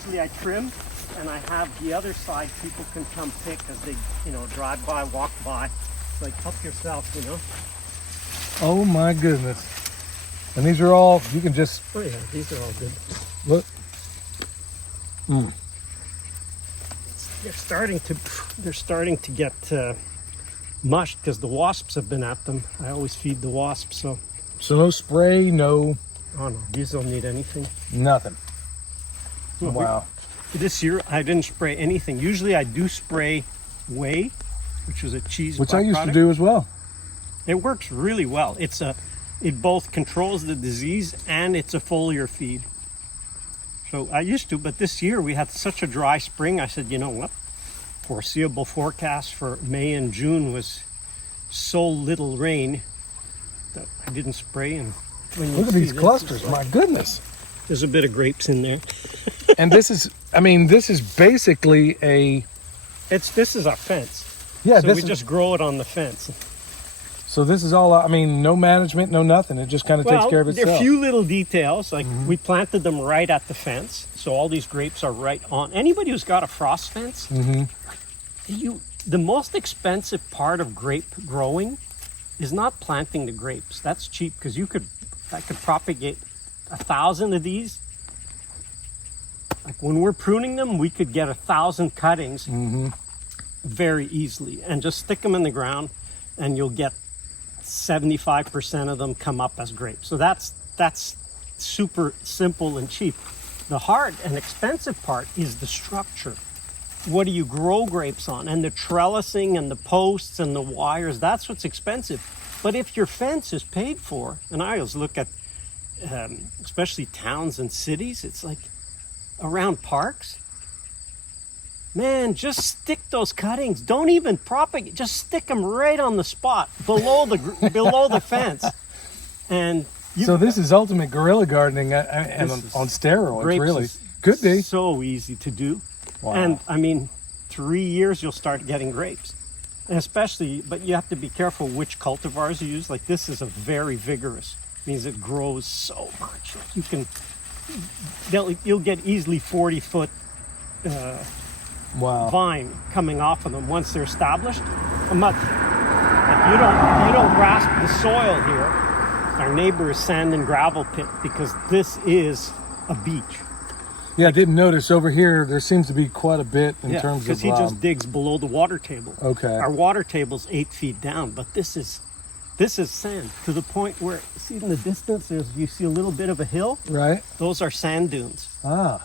usually I trim, and I have the other side people can come pick as they, drive by, walk by. It's like, help yourself, Oh my goodness. And these are all, you can just... Oh yeah, these are all good. Look. They're starting to get mushed because the wasps have been at them. I always feed the wasps, so. So no spray, no... Oh no, these don't need anything. Nothing. No, Wow. This year I didn't spray anything. Usually I do spray whey, which is a cheese Which I used to byproduct. do as well. It works really well. It both controls the disease and it's a foliar feed. So I used to, but this year we had such a dry spring. I said, you know what? Foreseeable forecast for May and June was so little rain that I didn't spray. And when you Look at see these this, clusters, it's like- my goodness. There's a bit of grapes in there. And this is basically a... This is our fence. Yeah, So we just grow it on the fence. So this is all, no management, no nothing. It just kind of takes care of itself. There are a few little details, like we planted them right at the fence. So all these grapes are right on. Anybody who's got a frost fence, the most expensive part of grape growing is not planting the grapes. That's cheap because I could propagate 1,000 of these. Like when we're pruning them, we could get 1,000 cuttings very easily and just stick them in the ground and you'll get 75% of them come up as grapes. So that's super simple and cheap. The hard and expensive part is the structure. What do you grow grapes on? And the trellising and the posts and the wires, that's what's expensive. But if your fence is paid for, and I always look at especially towns and cities, it's like around parks, man, just stick those cuttings. Don't even propagate. Just stick them right on the spot below the fence. And so this is ultimate guerrilla gardening and on steroids, really. Could be. So easy to do. Wow. And 3 years you'll start getting grapes. And especially, but you have to be careful which cultivars you use. Like this is a very vigorous, means it grows so much. Like you'll get easily 40-foot vine coming off of them once they're established. You don't grasp the soil here. Our neighbor is sand and gravel pit because this is a beach. Yeah, I didn't notice over here. There seems to be quite a bit in terms of. Because he just digs below the water table. Okay. Our water table's 8 feet down, but this is sand to the point where, see in the distance, you see a little bit of a hill. Right. Those are sand dunes. Ah.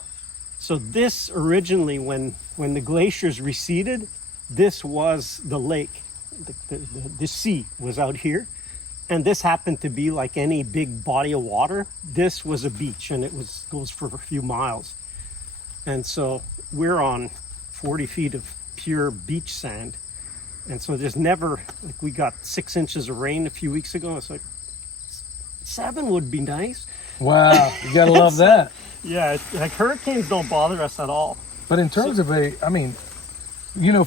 So this originally, when the glaciers receded, this was the lake. The sea was out here. And this happened to be like any big body of water. This was a beach and it goes for a few miles. And so we're on 40 feet of pure beach sand. And so there's never, like we got 6 inches of rain a few weeks ago. It's like 7 would be nice. Wow, you gotta love that. Yeah, like hurricanes don't bother us at all. But in terms of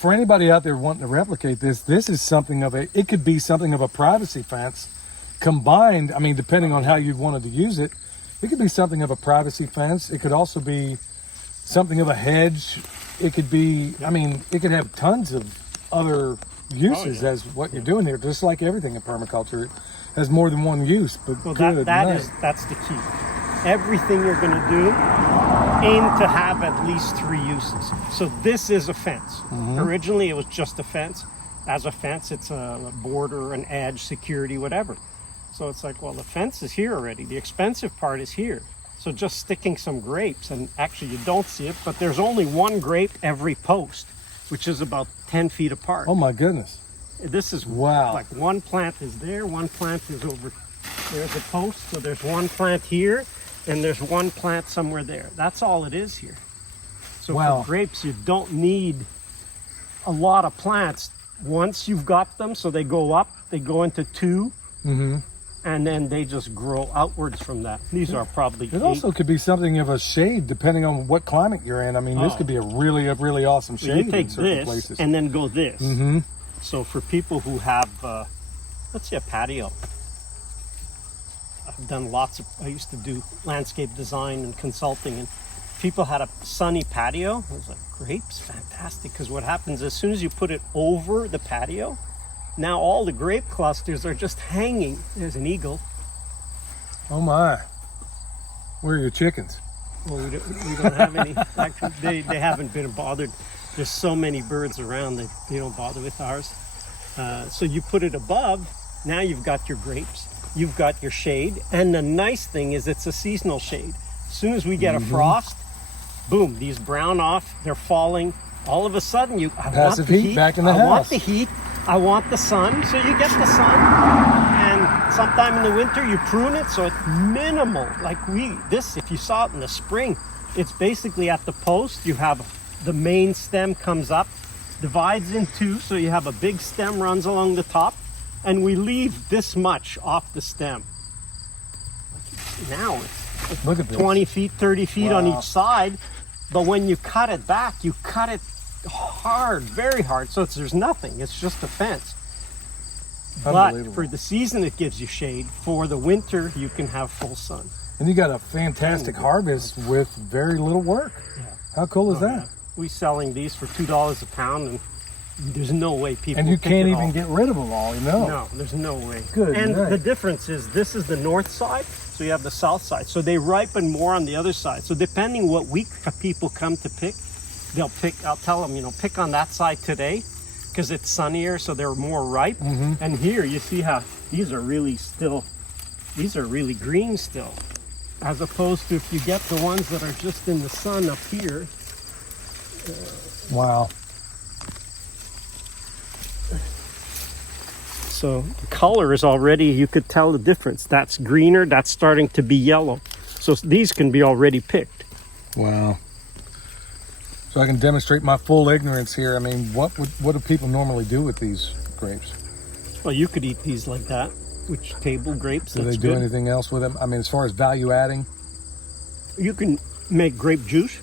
for anybody out there wanting to replicate this is something of it could be something of a privacy fence combined. Depending on how you wanted to use it, it could be something of a privacy fence. It could also be something of a hedge. It could be, it could have tons of other uses as what you're doing here, just like everything in permaculture. It has more than one use, but that's the key. Everything you're going to do, aim to have at least 3 uses. So this is a fence. Originally it was just a fence. As a fence, it's a border, an edge, security, whatever. So it's like, well, the fence is here already. The expensive part is here. So just sticking some grapes, and actually you don't see it, but there's only one grape every post, which is about 10 feet apart. Oh my goodness. This is wow. Like one plant is there, one plant is over. There's a post, so there's one plant here, and there's one plant somewhere there. That's all it is here. So for grapes, you don't need a lot of plants. Once you've got them, so they go up, they go into 2, and then they just grow outwards from that. These are probably It also could be something of a shade, depending on what climate you're in. This could be a really awesome shade you take in certain this places. and then go this. So for people who have, let's say a patio, I've done I used to do landscape design and consulting, and people had a sunny patio. I was like, grapes, fantastic. Because what happens as soon as you put it over the patio, now all the grape clusters are just hanging. There's an eagle. Oh my. Where are your chickens? Well, we don't have any. Actually, they haven't been bothered. There's so many birds around that they don't bother with ours. So you put it above, now you've got your grapes, you've got your shade, and the nice thing is it's a seasonal shade. As soon as we get a frost, boom, these brown off, they're falling. All of a sudden, I Passive want the heat back in the house. I want the heat, I want the sun, so you get the sun. And sometime in the winter, you prune it, so it's minimal. Like if you saw it in the spring, it's basically at the post, you have the main stem comes up, divides in two, so you have a big stem runs along the top, and we leave this much off the stem. Now it's Look at this. 20 feet, 30 feet on Wow. each side, but when you cut it back, you cut it hard, very hard, so there's nothing. It's just a fence. But for the season, it gives you shade. For the winter, you can have full sun. And you got a fantastic harvest with very little work. Yeah. How cool is that? We're selling these for $2 a pound, and there's no way people. And you will pick can't it even all. get rid of them all, you know? No, there's no way. Good And night. the difference is this is the north side, so you have the south side. So they ripen more on the other side. So depending what week people come to pick, they'll pick. I'll tell them, pick on that side today, because it's sunnier, so they're more ripe. And here you see how these are really green still, as opposed to if you get the ones that are just in the sun up here. Wow. So the color is already, you could tell the difference. That's greener, that's starting to be yellow. So these can be already picked. Wow. So I can demonstrate my full ignorance here. I mean, what do people normally do with these grapes? Well, you could eat these like that, which table grapes, Do that's they do good. anything else with them? I mean, as far as value adding? You can make grape juice.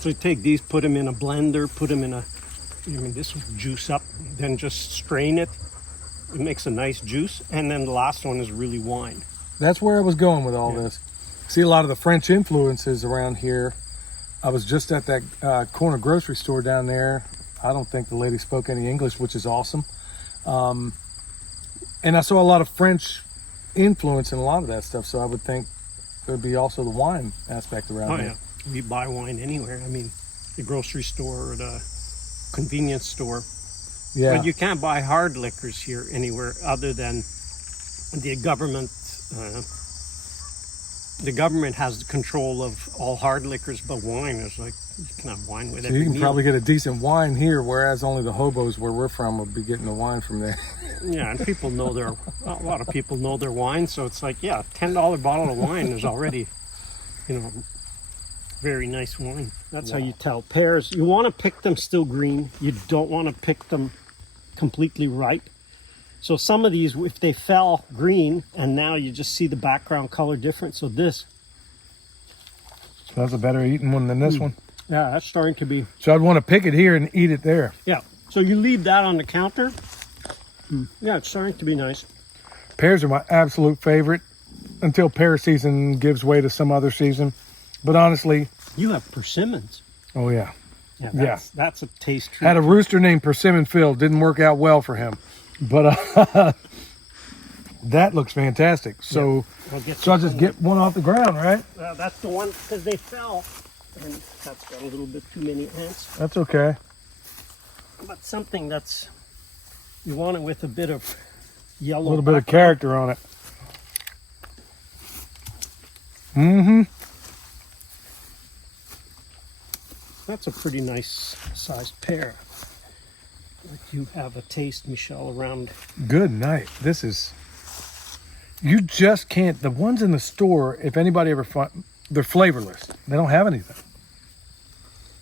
So you take these, put them in a blender, put them in this will juice up, then just strain it. It makes a nice juice. And then the last one is really wine. That's where I was going with all this. See a lot of the French influences around here. I was just at that corner grocery store down there. I don't think the lady spoke any English, which is awesome. And I saw a lot of French influence in a lot of that stuff. So I would think there'd be also the wine aspect around here. Yeah. We buy wine anywhere. I mean, the grocery store or the convenience store. Yeah. But you can't buy hard liquors here anywhere other than the government. The government has the control of all hard liquors, but wine is like, you can have wine with So every you can meal. probably get a decent wine here, whereas only the hobos where we're from will be getting the wine from there. Yeah, and people know a lot of people know their wine, so it's like, yeah, $10 bottle of wine is already, very nice wine. That's how you tell. Pears, you want to pick them still green. You don't want to pick them completely ripe. So some of these, if they fell green, and now you just see the background color difference. So this, That's a better eating one than this one. yeah, that's starting to be, So I'd want to pick it here and eat it there. yeah. So you leave that on the counter. Yeah, it's starting to be nice. Pears are my absolute favorite until pear season gives way to some other season. But honestly, You have persimmons. oh yeah. Yeah, that's a taste treat. Had a rooster named Persimmon Phil. Didn't work out well for him. But that looks fantastic. So, I'll get so I'll just get one off the ground, right? That's the one, because they fell, and that's got a little bit too many ants. That's okay. But something that's, you want it with a bit of yellow. A little bit of character on it. Mm-hmm. That's a pretty nice sized pear. Like you have a taste, Michelle, around. Good night. This is, you just can't, the ones in the store, if anybody ever they're flavorless. They don't have anything.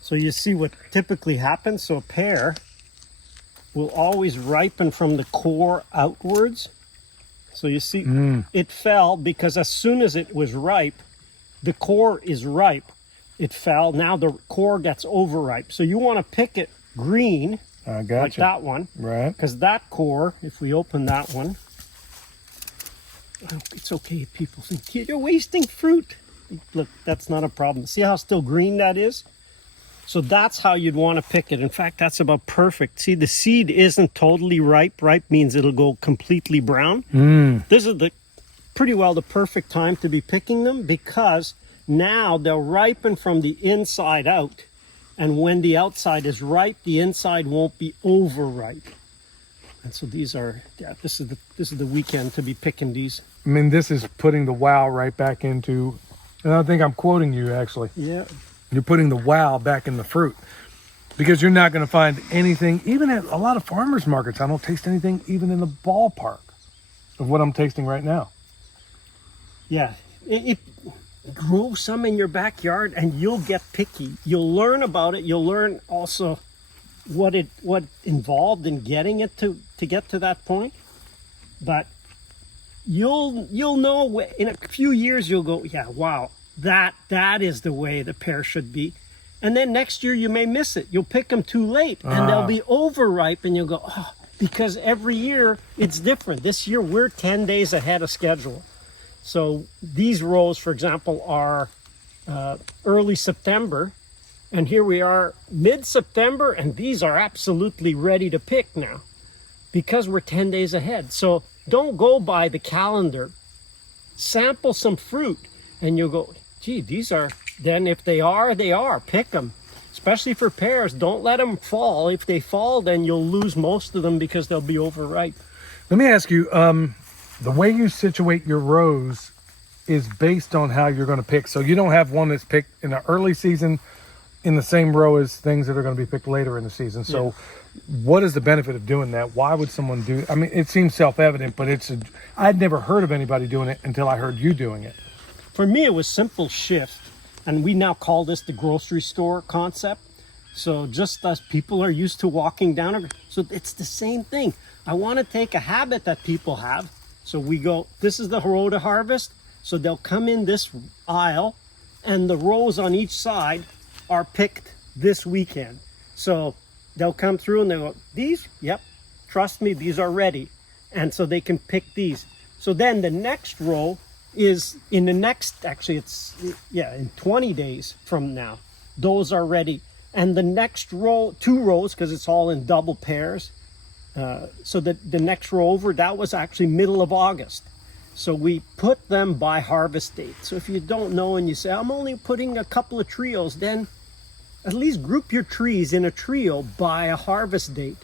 So you see what typically happens. So a pear will always ripen from the core outwards. So you see, it fell because as soon as it was ripe, the core is ripe. It fell. Now the core gets overripe. So you want to pick it green, I got like you. that one. Right. Because that core, if we open that one, it's okay if people think you're wasting fruit. look, that's not a problem. See how still green that is? So that's how you'd want to pick it. In fact, that's about perfect. See, the seed isn't totally ripe. Ripe means it'll go completely brown. This is pretty well the perfect time to be picking them, because now they'll ripen from the inside out. And when the outside is ripe, the inside won't be overripe. And so these are, this is the weekend to be picking these. I mean, this is putting the wow right back into, and I think I'm quoting you actually. Yeah. You're putting the wow back in the fruit, because you're not going to find anything, even at a lot of farmers markets. I don't taste anything even in the ballpark of what I'm tasting right now. Yeah. Grow some in your backyard and you'll get picky. You'll learn about it. You'll learn also what involved in getting it to get to that point. But you'll know in a few years, you'll go, yeah, wow, that is the way the pear should be. And then next year you may miss it. You'll pick them too late and they'll be overripe, and you'll go, oh, because every year it's different. This year we're 10 days ahead of schedule. So these rows, for example, are early September, and here we are mid-September, and these are absolutely ready to pick now because we're 10 days ahead. So don't go by the calendar. Sample some fruit, and you'll go, gee, these are, then if they are, they are. Pick them, especially for pears. Don't let them fall. If they fall, then you'll lose most of them because they'll be overripe. Let me ask you, the way you situate your rows is based on how you're going to pick. So you don't have one that's picked in the early season in the same row as things that are going to be picked later in the season. So what is the benefit of doing that? Why would someone do, I mean, it seems self-evident, but I'd never heard of anybody doing it until I heard you doing it. For me, it was simple shift. And we now call this the grocery store concept. So just as people are used to walking down, so it's the same thing. I want to take a habit that people have. So we go, this is the row to harvest. So they'll come in this aisle, and the rows on each side are picked this weekend. So they'll come through and they'll go, these, yep, trust me, these are ready. And so they can pick these. So then the next row is in the next, actually it's, in 20 days from now, those are ready. And the next row, 2 rows, because it's all in double pairs. So the next row over, that was actually middle of August. So we put them by harvest date. So if you don't know and you say, I'm only putting a couple of trios, then at least group your trees in a trio by a harvest date.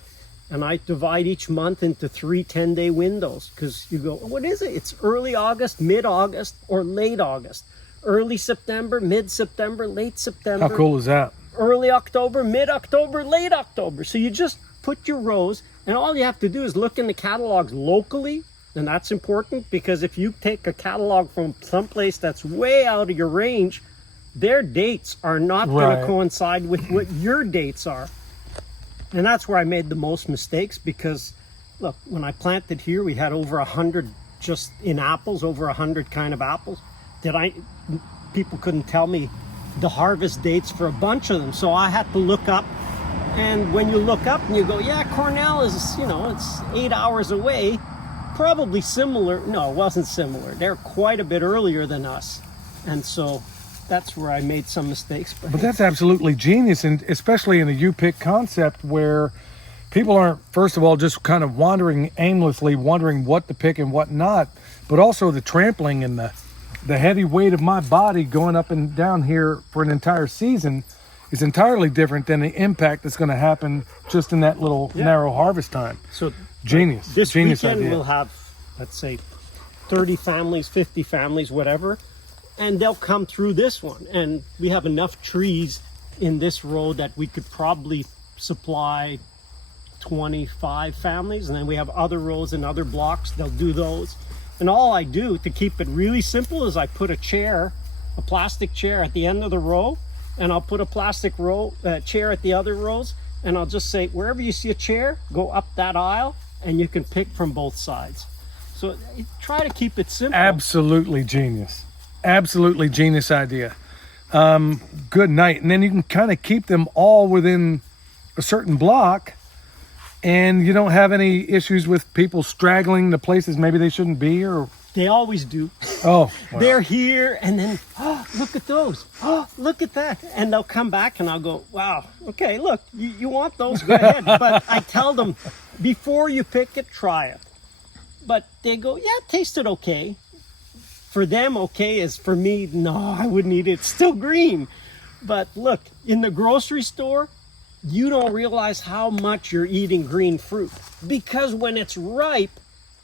And I divide each month into 3 10-day windows, because you go, what is it? It's early August, mid-August, or late August. Early September, mid-September, late September. How cool is that? Early October, mid-October, late October. So you just put your rows, and all you have to do is look in the catalogs locally, and that's important, because if you take a catalog from someplace that's way out of your range, their dates are not going to coincide with what your dates are. And that's where I made the most mistakes, because look, when I planted here, we had over 100 just in apples, over 100 kind of apples. People couldn't tell me the harvest dates for a bunch of them. So I had to look up, and when you look up and you go, yeah, Cornell is, it's 8 hours away, probably similar. No, it wasn't similar. They're quite a bit earlier than us. And so that's where I made some mistakes. But that's absolutely genius, and especially in the U-pick concept, where people aren't, first of all, just kind of wandering aimlessly, wondering what to pick and what not, but also the trampling and the heavy weight of my body going up and down here for an entire season is entirely different than the impact that's going to happen just in that little narrow harvest time. So genius. This genius weekend idea. We'll have, let's say, 30 families, 50 families, whatever. And they'll come through this one. And we have enough trees in this row that we could probably supply 25 families. And then we have other rows and other blocks. They'll do those. And all I do to keep it really simple is I put a plastic chair at the end of the row. And I'll put a plastic chair at the other rows. And I'll just say, wherever you see a chair, go up that aisle. And you can pick from both sides. So try to keep it simple. Absolutely genius. Absolutely genius idea. Good night. And then you can kind of keep them all within a certain block, and you don't have any issues with people straggling the places maybe they shouldn't be, or They always do. Oh, wow. They're here, and then, oh, look at those. Oh, look at that. And they'll come back, and I'll go, wow, okay, look, you want those, go ahead. But I tell them, before you pick it, try it. But they go, yeah, it tasted okay. For them, okay is for me, no, I wouldn't eat it. It's still green. But look, in the grocery store, you don't realize how much you're eating green fruit. Because when it's ripe,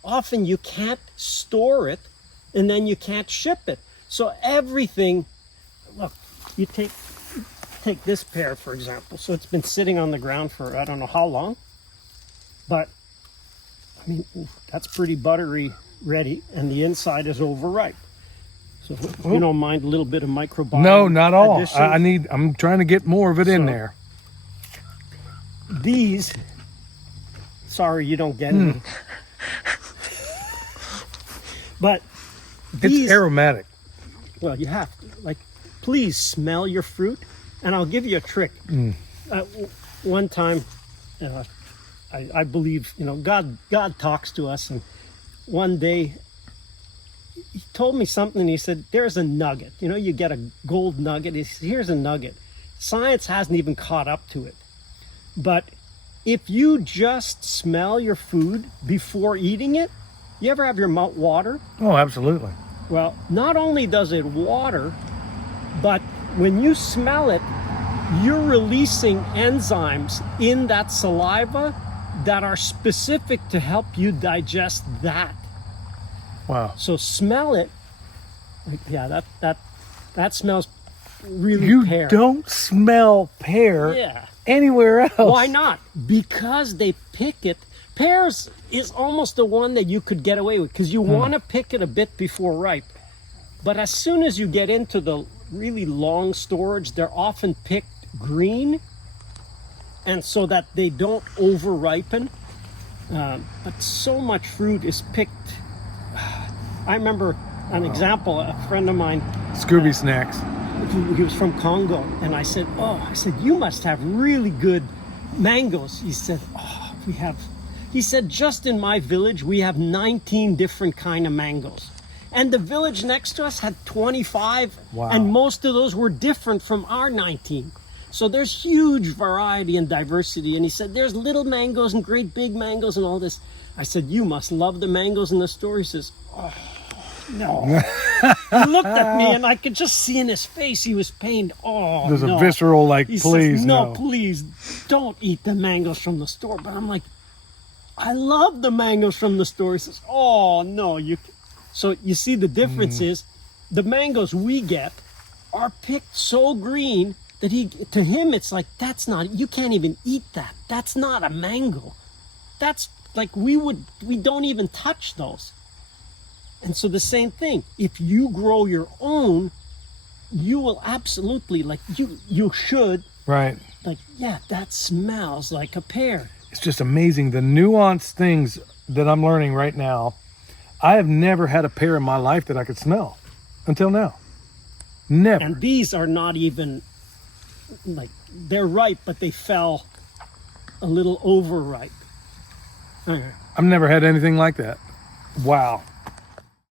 often you can't store it, and then you can't ship it. So everything, look, you take this pear, for example. So it's been sitting on the ground for I don't know how long. But, I mean, that's pretty buttery ready, and the inside is overripe. So if you don't mind a little bit of microbiome. No, not all. addition. I'm trying to get more of it in there. These, sorry you don't get any. But these, It's aromatic. well, you have to. Like, please smell your fruit, and I'll give you a trick. One time, I believe, God talks to us, and one day he told me something. He said, there's a nugget. You get a gold nugget. He said, here's a nugget. Science hasn't even caught up to it. But if you just smell your food before eating it, you ever have your mouth water? Oh, absolutely. Well, not only does it water, but when you smell it, you're releasing enzymes in that saliva that are specific to help you digest that. Wow. So smell it. Yeah, that smells really You pear. don't smell pear Yeah. anywhere else. Why not? Because they pick it. Pears is almost the one that you could get away with because you want to pick it a bit before ripe. But as soon as you get into the really long storage, they're often picked green, and so that they don't over ripen. But so much fruit is picked. I remember an example, a friend of mine, Scooby snacks. he was from Congo, and I said, you must have really good mangoes. He said, he said, just in my village, we have 19 different kind of mangoes. And the village next to us had 25, Wow. and most of those were different from our 19. So there's huge variety and diversity. And he said, there's little mangoes and great big mangoes and all this. I said, you must love the mangoes in the store. He says, oh, no. He looked at me, and I could just see in his face he was pained. Oh, There's no. a visceral, like, He please, says, no. please don't eat the mangoes from the store. But I'm like, I love the mangoes from the store. He says, oh, no. So you see the difference is the mangoes we get are picked so green that to him it's like, you can't even eat that. That's not a mango. That's like we don't even touch those. And so the same thing, if you grow your own, you will absolutely, like you should, Right. like, yeah, that smells like a pear. It's just amazing the nuanced things that I'm learning right now. I have never had a pear in my life that I could smell until now. Never. And these are not even, like, they're ripe, but they fell a little overripe. I've never had anything like that. Wow.